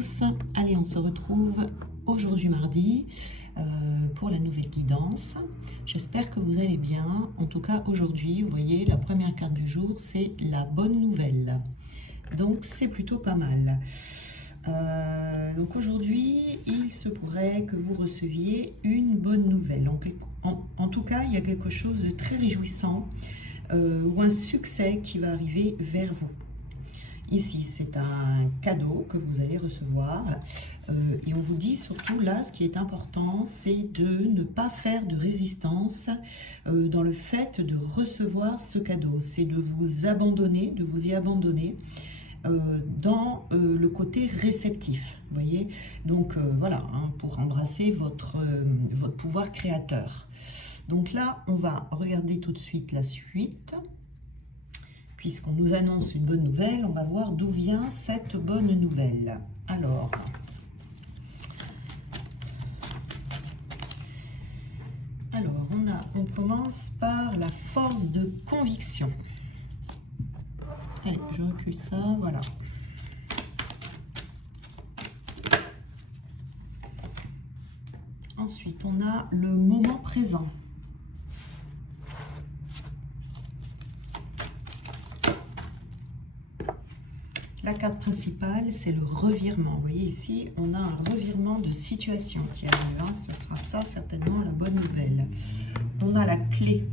tous. Allez, on se retrouve aujourd'hui mardi pour la nouvelle guidance. J'espère que vous allez bien. En tout cas, aujourd'hui, vous voyez, la première carte du jour, c'est la bonne nouvelle. Donc, c'est plutôt pas mal. Donc aujourd'hui, il se pourrait que vous receviez une bonne nouvelle. En tout cas, il y a quelque chose de très réjouissant ou un succès qui va arriver vers vous. Ici, c'est un cadeau que vous allez recevoir et on vous dit surtout là, ce qui est important, c'est de ne pas faire de résistance dans le fait de recevoir ce cadeau. C'est de vous abandonner, de vous y abandonner dans le côté réceptif, vous voyez. Donc voilà, hein, pour embrasser votre pouvoir créateur. Donc là, on va regarder tout de suite la suite. Puisqu'on nous annonce une bonne nouvelle, on va voir d'où vient cette bonne nouvelle. Alors, on commence par la force de conviction. Allez, je recule ça, voilà. Ensuite, on a le moment présent. La carte principale, c'est le revirement. Vous voyez ici, on a un revirement de situation qui arrive. Hein. Ce sera ça certainement la bonne nouvelle. On a la clé.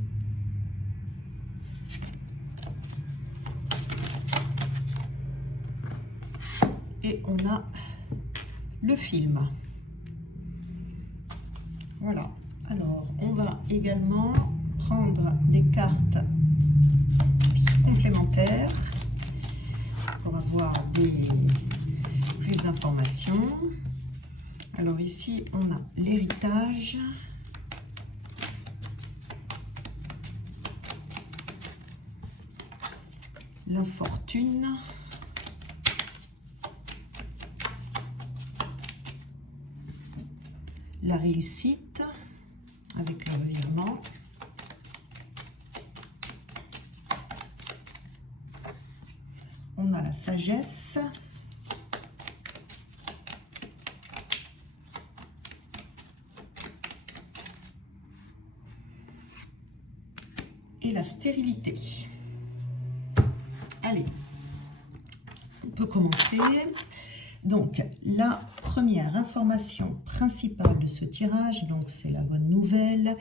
Et on a le film. Voilà. Alors, on va également prendre des cartes complémentaires pour avoir plus d'informations. Alors ici, on a l'héritage. La fortune. La réussite avec le revirement. On a la sagesse. Et la stérilité. Allez, on peut commencer. Donc, la première information principale de ce tirage, donc c'est la bonne nouvelle.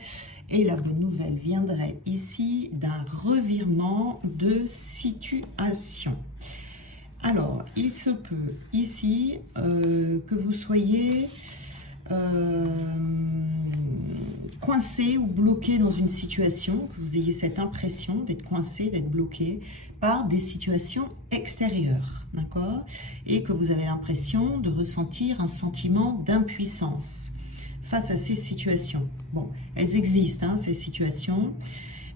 Et la bonne nouvelle viendrait ici d'un revirement de situation. Alors, il se peut ici que vous soyez coincé ou bloqué dans une situation, que vous ayez cette impression d'être coincé, d'être bloqué par des situations extérieures, d'accord? Et que vous avez l'impression de ressentir un sentiment d'impuissance face à ces situations. Bon, elles existent, hein, ces situations,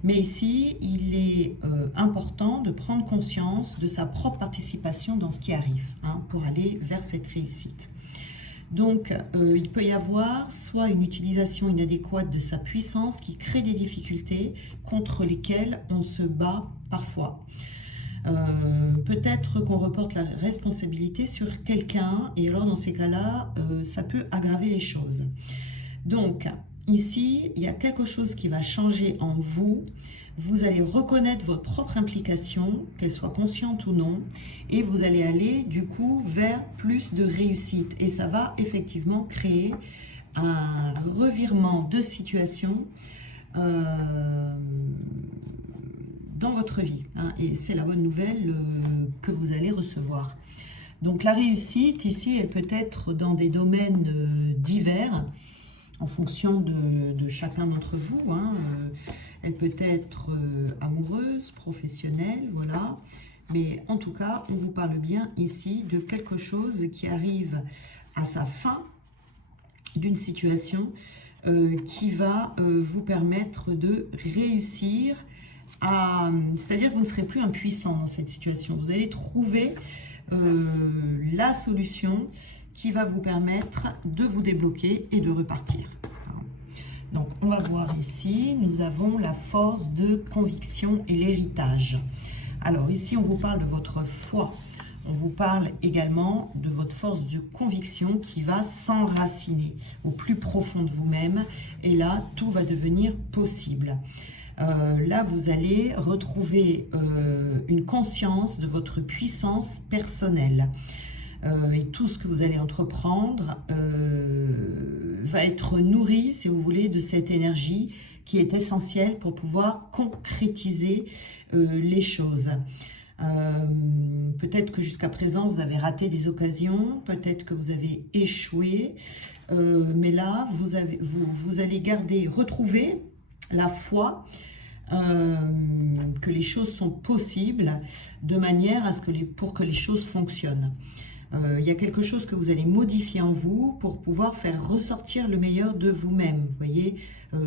mais ici, il est important de prendre conscience de sa propre participation dans ce qui arrive, hein, pour aller vers cette réussite. Donc, il peut y avoir soit une utilisation inadéquate de sa puissance qui crée des difficultés contre lesquelles on se bat parfois. Peut-être qu'on reporte la responsabilité sur quelqu'un et alors dans ces cas-là, ça peut aggraver les choses. Donc, ici, il y a quelque chose qui va changer en vous. Vous allez reconnaître votre propre implication, qu'elle soit consciente ou non, et vous allez aller du coup vers plus de réussite. Et ça va effectivement créer un revirement de situation dans votre vie. Hein, et c'est la bonne nouvelle que vous allez recevoir. Donc la réussite ici, elle peut être dans des domaines divers, en fonction de chacun d'entre vous. Hein. Elle peut être amoureuse, professionnelle, voilà. Mais en tout cas, on vous parle bien ici de quelque chose qui arrive à sa fin d'une situation qui va vous permettre de réussir à... C'est-à-dire que vous ne serez plus impuissant dans cette situation. Vous allez trouver la solution qui va vous permettre de vous débloquer et de repartir. Donc, on va voir ici, nous avons la force de conviction et l'héritage. Alors, ici, on vous parle de votre foi. On vous parle également de votre force de conviction qui va s'enraciner au plus profond de vous-même. Et là, tout va devenir possible. Là, vous allez retrouver une conscience de votre puissance personnelle. Et tout ce que vous allez entreprendre va être nourri, si vous voulez, de cette énergie qui est essentielle pour pouvoir concrétiser les choses. Peut-être que jusqu'à présent, vous avez raté des occasions, peut-être que vous avez échoué, mais là, vous allez retrouver la foi que les choses sont possibles de manière à ce que pour que les choses fonctionnent. Il y a quelque chose que vous allez modifier en vous pour pouvoir faire ressortir le meilleur de vous-même, vous voyez,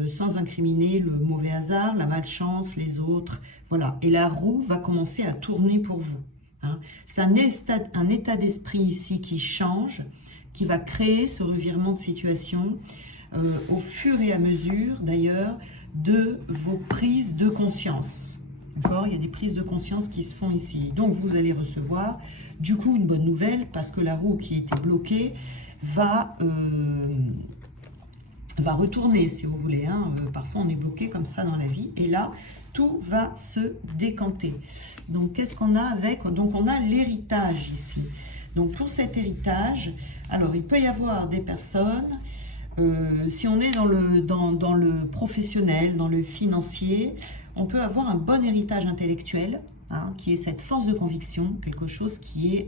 sans incriminer le mauvais hasard, la malchance, les autres, voilà. Et la roue va commencer à tourner pour vous. Hein. C'est un état d'esprit ici qui change, qui va créer ce revirement de situation au fur et à mesure, d'ailleurs, de vos prises de conscience. D'accord ? Il y a des prises de conscience qui se font ici. Donc, vous allez recevoir, du coup, une bonne nouvelle, parce que la roue qui était bloquée va retourner, si vous voulez. Hein. Parfois, on est bloqué comme ça dans la vie. Et là, tout va se décanter. Donc, qu'est-ce qu'on a avec? Donc, on a l'héritage ici. Donc, pour cet héritage, alors, il peut y avoir des personnes... si on est dans le professionnel, dans le financier, on peut avoir un bon héritage intellectuel, hein, qui est cette force de conviction, quelque chose qui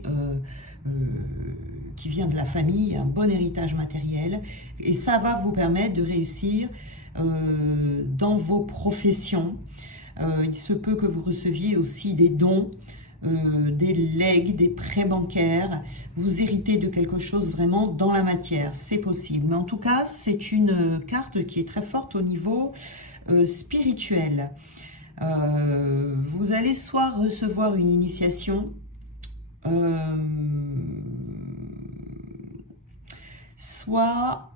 vient de la famille, un bon héritage matériel, et ça va vous permettre de réussir dans vos professions. Il se peut que vous receviez aussi des dons, des legs, des prêts bancaires, vous héritez de quelque chose vraiment dans la matière, c'est possible. Mais en tout cas, c'est une carte qui est très forte au niveau spirituel. Vous allez soit recevoir une initiation, soit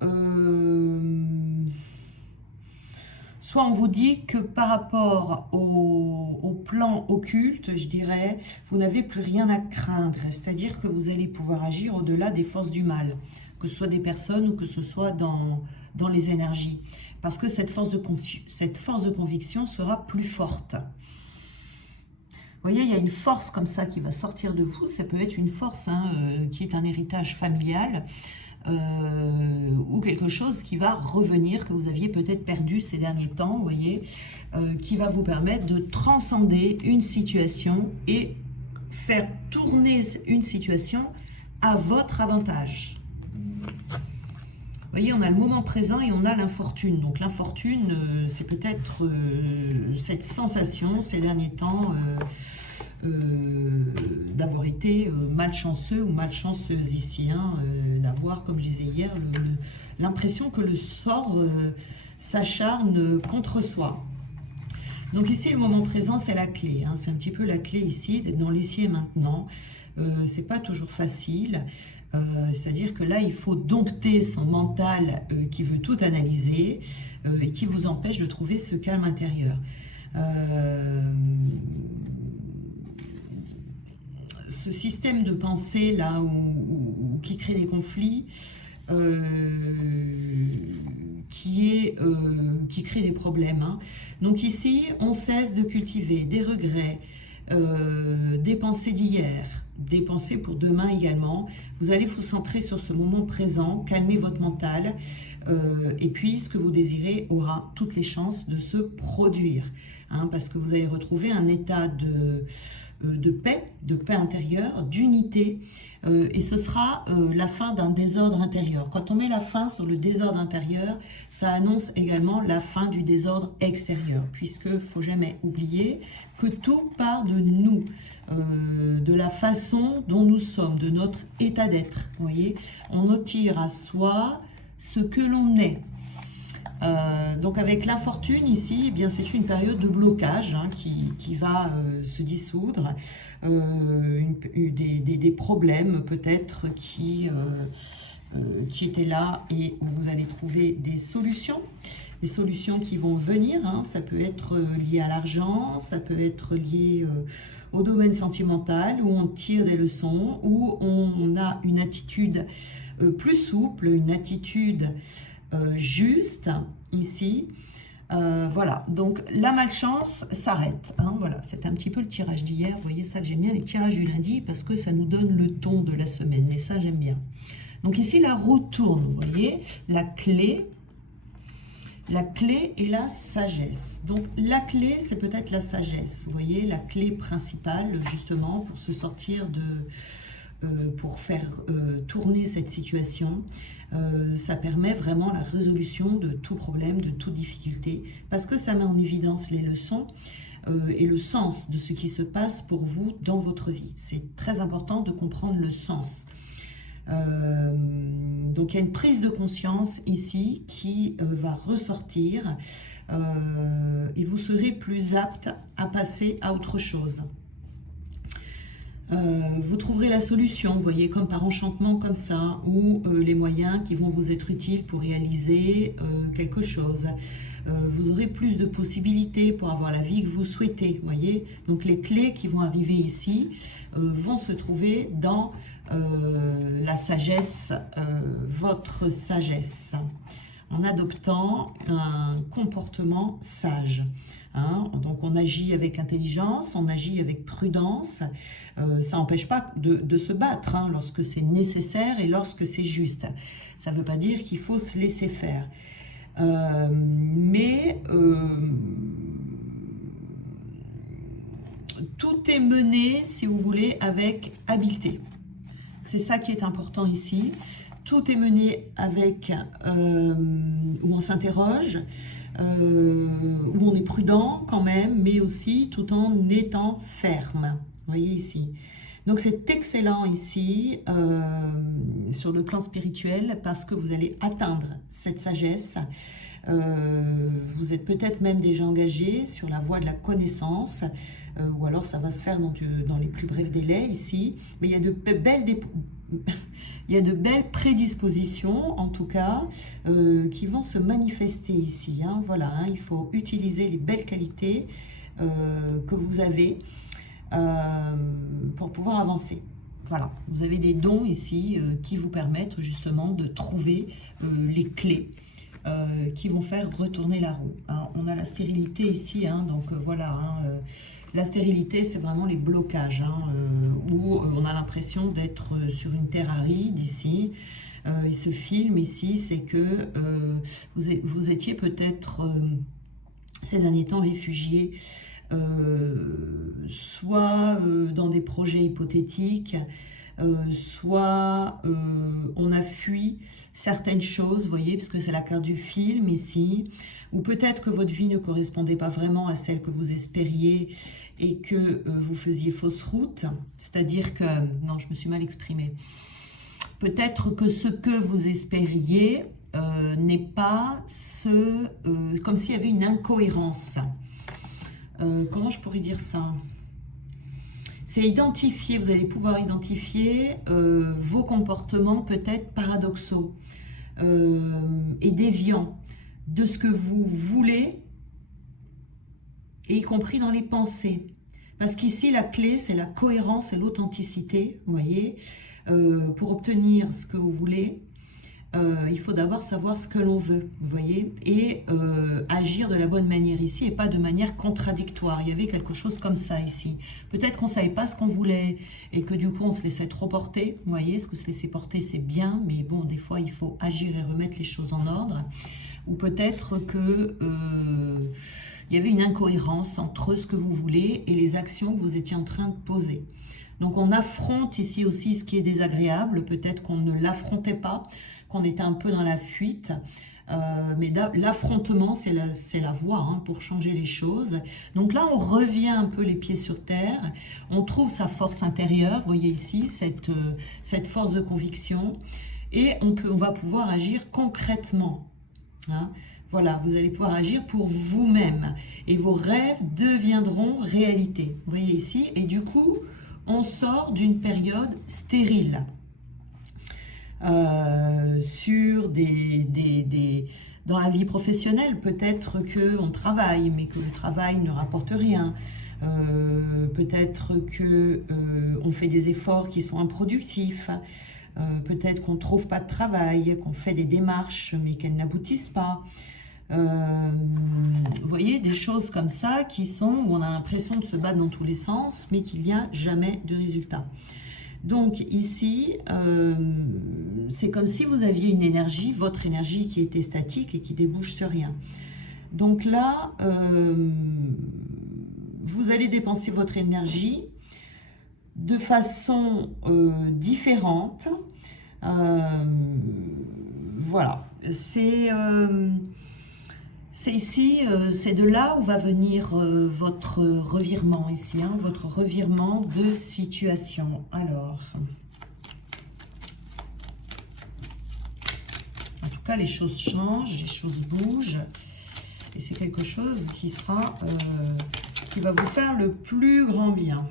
on vous dit que par rapport au plan occulte, je dirais, vous n'avez plus rien à craindre. C'est-à-dire que vous allez pouvoir agir au-delà des forces du mal, que ce soit des personnes ou que ce soit dans les énergies. Parce que cette force de conviction sera plus forte. Vous voyez, il y a une force comme ça qui va sortir de vous. Ça peut être une force qui est un héritage familial. Ou quelque chose qui va revenir, que vous aviez peut-être perdu ces derniers temps, vous voyez, qui va vous permettre de transcender une situation et faire tourner une situation à votre avantage. Vous voyez, on a le moment présent et on a l'infortune. Donc l'infortune, c'est peut-être cette sensation ces derniers temps d'avoir été malchanceux ou malchanceuse ici, hein, d'avoir, comme je disais hier, l'impression que le sort s'acharne contre soi. Donc ici, le moment présent, c'est la clé, hein, c'est un petit peu la clé ici, d'être dans l'ici et maintenant. C'est pas toujours facile, c'est-à-dire que là, il faut dompter son mental qui veut tout analyser et qui vous empêche de trouver ce calme intérieur. Ce système de pensée là qui crée des conflits, qui crée des problèmes. Hein. Donc ici, on cesse de cultiver des regrets, des pensées d'hier, des pensées pour demain également. Vous allez vous centrer sur ce moment présent, calmer votre mental, et puis ce que vous désirez aura toutes les chances de se produire. Hein, parce que vous allez retrouver un état de paix intérieure, d'unité, et ce sera la fin d'un désordre intérieur. Quand on met la fin sur le désordre intérieur, ça annonce également la fin du désordre extérieur, puisque il ne faut jamais oublier que tout part de nous, de la façon dont nous sommes, de notre état d'être. Vous voyez, on attire à soi ce que l'on est. Donc avec l'infortune ici, eh bien c'est une période de blocage, hein, qui va se dissoudre, des problèmes peut-être qui étaient là et où vous allez trouver des solutions qui vont venir, hein. Ça peut être lié à l'argent, ça peut être lié au domaine sentimental, où on tire des leçons, où on a une attitude plus souple, une attitude juste ici. Voilà, donc la malchance s'arrête. Hein, voilà, c'est un petit peu le tirage d'hier. Vous voyez ça que j'aime bien, les tirages du lundi, parce que ça nous donne le ton de la semaine. Et ça, j'aime bien. Donc ici, la roue tourne, vous voyez, la clé et la sagesse. Donc la clé, c'est peut-être la sagesse. Vous voyez, la clé principale, justement, pour se sortir pour faire tourner cette situation. Ça permet vraiment la résolution de tout problème, de toute difficulté, parce que ça met en évidence les leçons et le sens de ce qui se passe pour vous dans votre vie. C'est très important de comprendre le sens. Donc il y a une prise de conscience ici qui va ressortir et vous serez plus apte à passer à autre chose. Vous trouverez la solution, vous voyez, comme par enchantement comme ça, ou les moyens qui vont vous être utiles pour réaliser quelque chose. Vous aurez plus de possibilités pour avoir la vie que vous souhaitez, vous voyez. Donc les clés qui vont arriver ici vont se trouver dans la sagesse, votre sagesse, en adoptant un comportement sage. Hein, donc on agit avec intelligence, on agit avec prudence, ça n'empêche pas de se battre hein, lorsque c'est nécessaire et lorsque c'est juste. Ça ne veut pas dire qu'il faut se laisser faire. Mais tout est mené, si vous voulez, avec habileté. C'est ça qui est important ici. Tout est mené avec, où on s'interroge, où on est prudent quand même, mais aussi tout en étant ferme. Vous voyez ici. Donc c'est excellent ici, sur le plan spirituel, parce que vous allez atteindre cette sagesse. Vous êtes peut-être même déjà engagé sur la voie de la connaissance, ou alors ça va se faire dans les plus brefs délais ici. Mais il y a de belles prédispositions, en tout cas, qui vont se manifester ici. Hein. Voilà, hein, il faut utiliser les belles qualités que vous avez pour pouvoir avancer. Voilà, vous avez des dons ici qui vous permettent justement de trouver les clés qui vont faire retourner la roue. Hein. On a la stérilité ici, hein, donc voilà. Hein, la stérilité, c'est vraiment les blocages, hein, où on a l'impression d'être sur une terre aride ici. Et ce film ici, c'est que vous étiez peut-être ces derniers temps réfugiés, soit dans des projets hypothétiques, soit on a fui certaines choses, vous voyez, parce que c'est la carte du film ici, ou peut-être que votre vie ne correspondait pas vraiment à celle que vous espériez et que vous faisiez fausse route, c'est-à-dire que, non, je me suis mal exprimée, peut-être que ce que vous espériez n'est pas comme s'il y avait une incohérence. Comment je pourrais dire ça ? C'est identifier, vous allez pouvoir identifier vos comportements peut-être paradoxaux et déviants de ce que vous voulez, et y compris dans les pensées. Parce qu'ici, la clé, c'est la cohérence et l'authenticité, vous voyez. Pour obtenir ce que vous voulez, il faut d'abord savoir ce que l'on veut, vous voyez, et agir de la bonne manière ici et pas de manière contradictoire. Il y avait quelque chose comme ça ici. Peut-être qu'on ne savait pas ce qu'on voulait et que du coup on se laissait trop porter, vous voyez, ce que se laisser porter c'est bien, mais bon, des fois il faut agir et remettre les choses en ordre. Ou peut-être que il y avait une incohérence entre ce que vous voulez et les actions que vous étiez en train de poser. Donc on affronte ici aussi ce qui est désagréable, peut-être qu'on ne l'affrontait pas, qu'on était un peu dans la fuite, mais l'affrontement c'est la voie hein, pour changer les choses. Donc là on revient un peu les pieds sur terre, on trouve sa force intérieure, vous voyez ici cette force de conviction, et on va pouvoir agir concrètement. Hein. Voilà, vous allez pouvoir agir pour vous-même et vos rêves deviendront réalité. Vous voyez ici, et du coup on sort d'une période stérile. Dans la vie professionnelle, peut-être qu'on travaille, mais que le travail ne rapporte rien. Peut-être que on fait des efforts qui sont improductifs. Peut-être qu'on ne trouve pas de travail, qu'on fait des démarches mais qu'elles n'aboutissent pas. Vous voyez, des choses comme ça qui sont où on a l'impression de se battre dans tous les sens mais qu'il n'y a jamais de résultat. Donc ici, c'est comme si vous aviez une énergie, votre énergie qui était statique et qui débouche sur rien. Donc là, vous allez dépenser votre énergie de façon différente. Voilà, c'est ici, c'est de là où va venir votre revirement ici, hein, votre revirement de situation. Alors, en tout cas, les choses changent, les choses bougent, et c'est quelque chose qui sera, qui va vous faire le plus grand bien.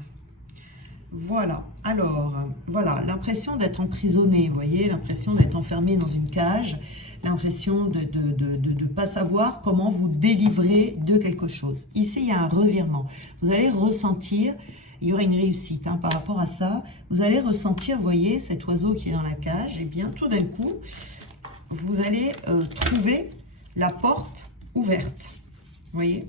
Voilà, alors, voilà, l'impression d'être emprisonné, vous voyez, l'impression d'être enfermé dans une cage, l'impression de ne pas savoir comment vous délivrer de quelque chose. Ici, il y a un revirement. Vous allez ressentir, il y aura une réussite hein, par rapport à ça. Vous allez ressentir, vous voyez, cet oiseau qui est dans la cage, et bien tout d'un coup, vous allez trouver la porte ouverte, vous voyez.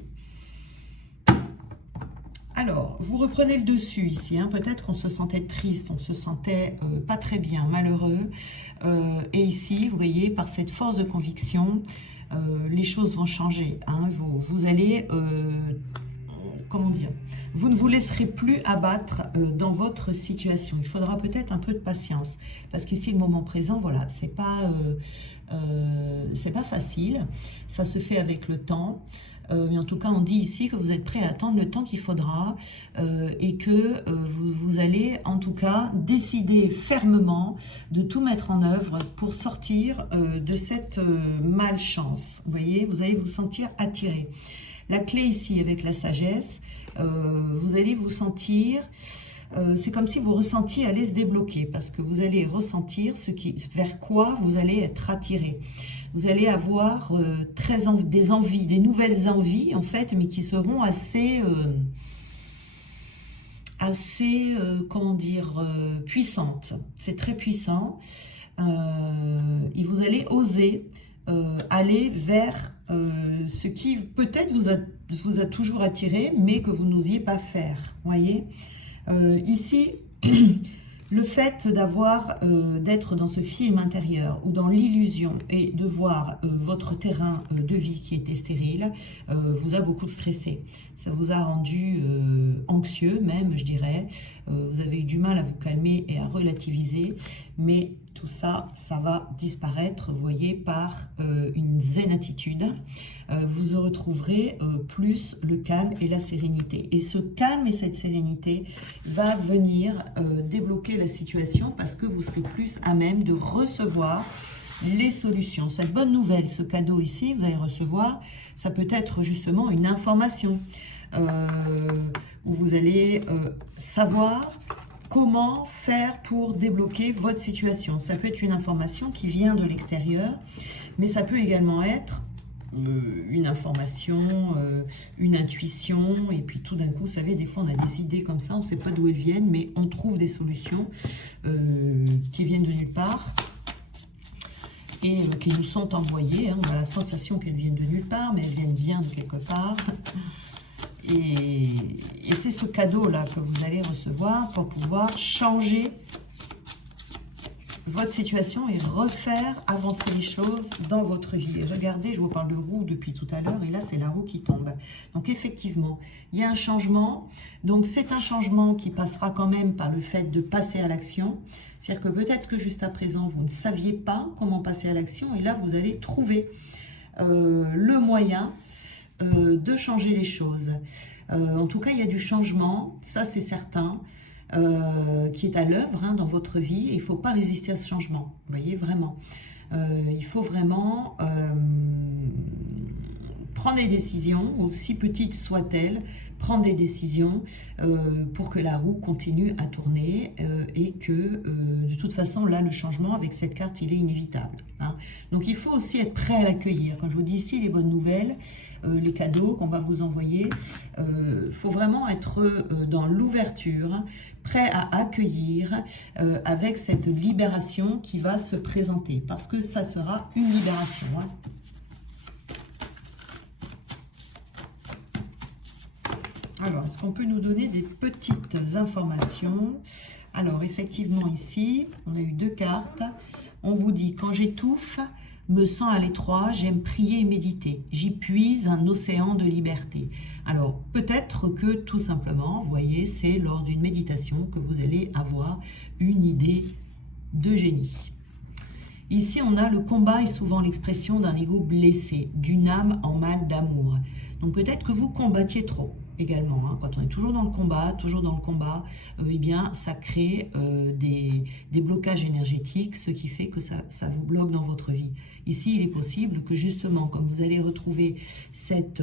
Alors, vous reprenez le dessus ici, hein. Peut-être qu'on se sentait triste, on se sentait pas très bien, malheureux. Et ici, vous voyez, par cette force de conviction, les choses vont changer. Hein. Vous allez, comment dire, vous ne vous laisserez plus abattre dans votre situation. Il faudra peut-être un peu de patience. Parce qu'ici, le moment présent, voilà, c'est pas facile. Ça se fait avec le temps. Mais en tout cas, on dit ici que vous êtes prêt à attendre le temps qu'il faudra et que vous allez, en tout cas, décider fermement de tout mettre en œuvre pour sortir de cette malchance. Vous voyez, vous allez vous sentir attiré. La clé ici, avec la sagesse, vous allez vous sentir... c'est comme si vous ressentiez aller se débloquer parce que vous allez ressentir vers quoi vous allez être attiré. Vous allez avoir des envies, des nouvelles envies en fait, mais qui seront assez comment dire, puissantes. C'est très puissant. Et vous allez oser aller vers ce qui peut-être vous a toujours attiré, mais que vous n'osiez pas faire. Voyez. Ici, le fait d'être dans ce film intérieur ou dans l'illusion et de voir votre terrain de vie qui était stérile vous a beaucoup stressé. Ça vous a rendu anxieux même, je dirais. Vous avez eu du mal à vous calmer et à relativiser, mais tout ça, ça va disparaître, vous voyez, par une zen attitude. Vous retrouverez plus le calme et la sérénité. Et ce calme et cette sérénité va venir débloquer la situation parce que vous serez plus à même de recevoir les solutions. Cette bonne nouvelle, ce cadeau ici, vous allez recevoir, ça peut être justement une information où vous allez savoir comment faire pour débloquer votre situation. Ça peut être une information qui vient de l'extérieur, mais ça peut également être une information, une intuition, et puis tout d'un coup, vous savez, des fois on a des idées comme ça, on ne sait pas d'où elles viennent, mais on trouve des solutions qui viennent de nulle part et qui nous sont envoyées. Hein. On a la sensation qu'elles viennent de nulle part, mais elles viennent bien de quelque part. Et c'est ce cadeau-là que vous allez recevoir pour pouvoir changer votre situation et refaire avancer les choses dans votre vie. Et regardez, je vous parle de roue depuis tout à l'heure, et là, c'est la roue qui tombe. Donc, effectivement, il y a un changement. Donc, c'est un changement qui passera quand même par le fait de passer à l'action. C'est-à-dire que peut-être que juste à présent, vous ne saviez pas comment passer à l'action, et là, vous allez trouver le moyen de changer les choses. En tout cas, il y a du changement, ça c'est certain, qui est à l'œuvre hein, dans votre vie. Et il ne faut pas résister à ce changement, vous voyez, vraiment. Il faut vraiment prendre des décisions, aussi petites soient-elles, prendre des décisions pour que la roue continue à tourner et que de toute façon là le changement avec cette carte il est inévitable, hein. Donc il faut aussi être prêt à l'accueillir. Quand je vous dis ici les bonnes nouvelles, les cadeaux qu'on va vous envoyer, faut vraiment être dans l'ouverture, prêt à accueillir avec cette libération qui va se présenter, parce que ça sera une libération, hein. Alors, est-ce qu'on peut nous donner des petites informations? Alors, effectivement, ici, on a eu 2 cartes. On vous dit, quand j'étouffe, me sens à l'étroit, j'aime prier et méditer. J'y puise un océan de liberté. Alors, peut-être que tout simplement, vous voyez, c'est lors d'une méditation que vous allez avoir une idée de génie. Ici, on a le combat est souvent l'expression d'un ego blessé, d'une âme en mal d'amour. Donc, peut-être que vous combattiez trop. Également, hein, quand on est toujours dans le combat, eh bien, ça crée des blocages énergétiques, ce qui fait que ça vous bloque dans votre vie. Ici, il est possible que justement, comme vous allez retrouver cette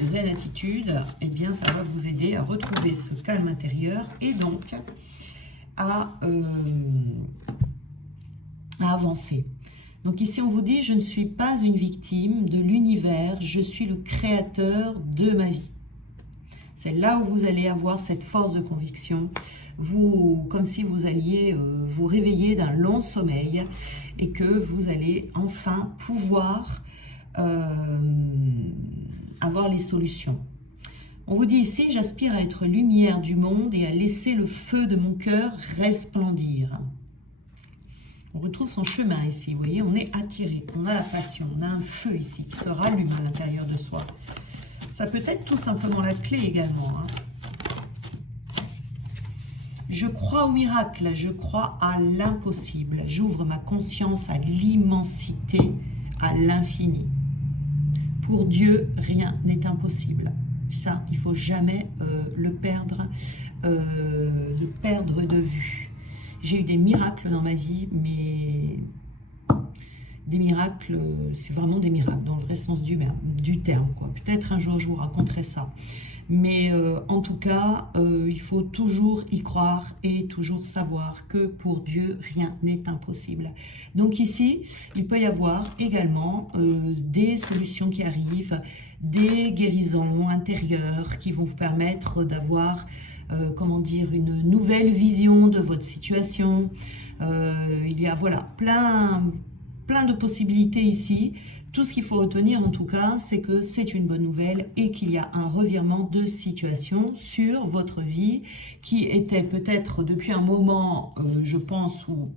zen attitude, eh bien, ça va vous aider à retrouver ce calme intérieur et donc à avancer. Donc ici, on vous dit, je ne suis pas une victime de l'univers, je suis le créateur de ma vie. C'est là où vous allez avoir cette force de conviction, comme si vous alliez vous réveiller d'un long sommeil et que vous allez enfin pouvoir avoir les solutions. On vous dit ici, j'aspire à être lumière du monde et à laisser le feu de mon cœur resplendir. On retrouve son chemin ici, vous voyez, on est attiré, on a la passion, on a un feu ici qui se rallume à l'intérieur de soi. Ça peut être tout simplement la clé également, hein. Je crois au miracle, je crois à l'impossible. J'ouvre ma conscience à l'immensité, à l'infini. Pour Dieu, rien n'est impossible. Ça, il ne faut jamais le perdre de vue. J'ai eu des miracles dans ma vie, mais des miracles, c'est vraiment des miracles, dans le vrai sens du terme, quoi. Peut-être un jour, je vous raconterai ça. Mais en tout cas, il faut toujours y croire et toujours savoir que pour Dieu, rien n'est impossible. Donc ici, il peut y avoir également des solutions qui arrivent, des guérisons intérieures qui vont vous permettre d'avoir comment dire, une nouvelle vision de votre situation. Il y a voilà, plein de possibilités ici. Tout ce qu'il faut retenir en tout cas, c'est que c'est une bonne nouvelle et qu'il y a un revirement de situation sur votre vie qui était peut-être depuis un moment, je pense, ou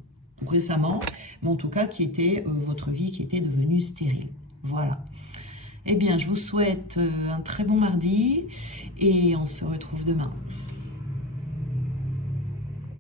récemment, mais en tout cas qui était votre vie qui était devenue stérile. Voilà. Eh bien, je vous souhaite un très bon mardi et on se retrouve demain.